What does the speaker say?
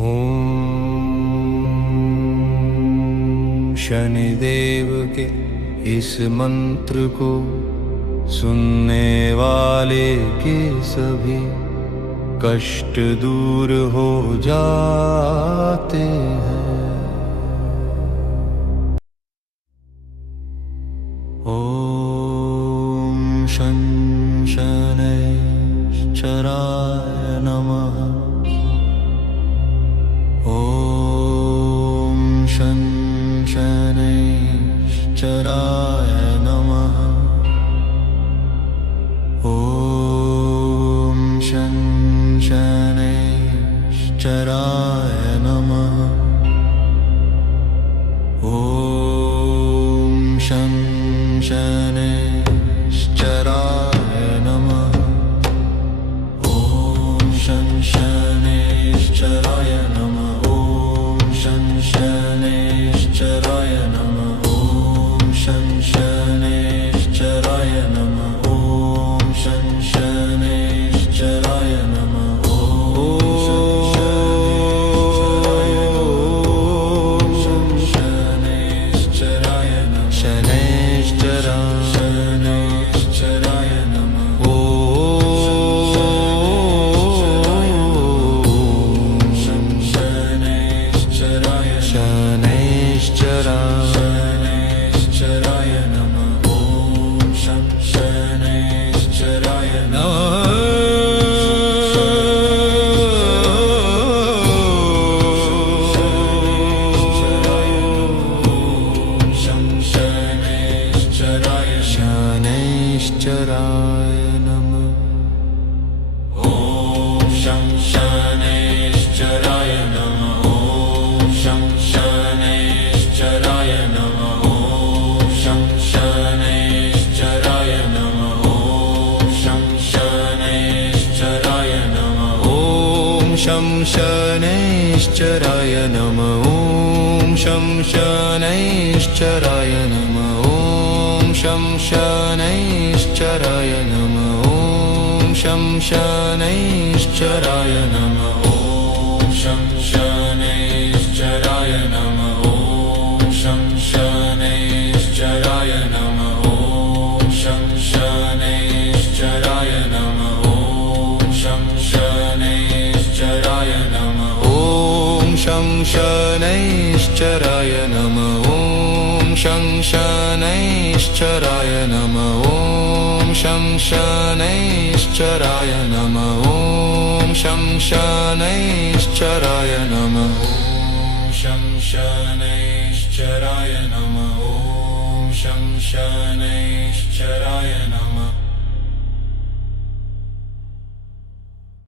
ओम शनिदेव के इस मंत्र को सुनने वाले के सभी कष्ट दूर हो जाते हैं। ओम शं शनैश्चराय नमः। ओम शं शनैश्चराय नमः। ओम शं शनैश्चराय नमः। ओम शं शनैश्चराय नमः। ओम शं शनैश्चराय नमः। ओम शं शनैश्चराय नमः। ओम शं शनैश्चराय नमः। ओम शं शनैश्चराय नमः। शनैश्चराय नमः। ओम शं शनैश्चराय नमः। ओम शं शनैश्चराय नमः। ओम शं शनैश्चराय नमः। ओम शं शनैश्चराय नमः। ओम शं शनैश्चराय नमः। ओम शं शनैश्चराय नमः। ओम शं शनैश्चराय नमः। ओम शं शनैश्चराय नमः। ओम शं शनैश्चराय नमः। ओम शं शनैश्चराय नमः। ओम शं शनैश्चराय नमः। ओम शं शनैश्चराय नमः। ओम शं शनैश्चराय नमः। ओम शं शनैश्चराय नमः। ओम शं शनैश्चराय नमः। ओम शं शनैश्चराय नमः। ओम शं शनैश्चराय नमः। ओम शं शनैश्चराय नमः।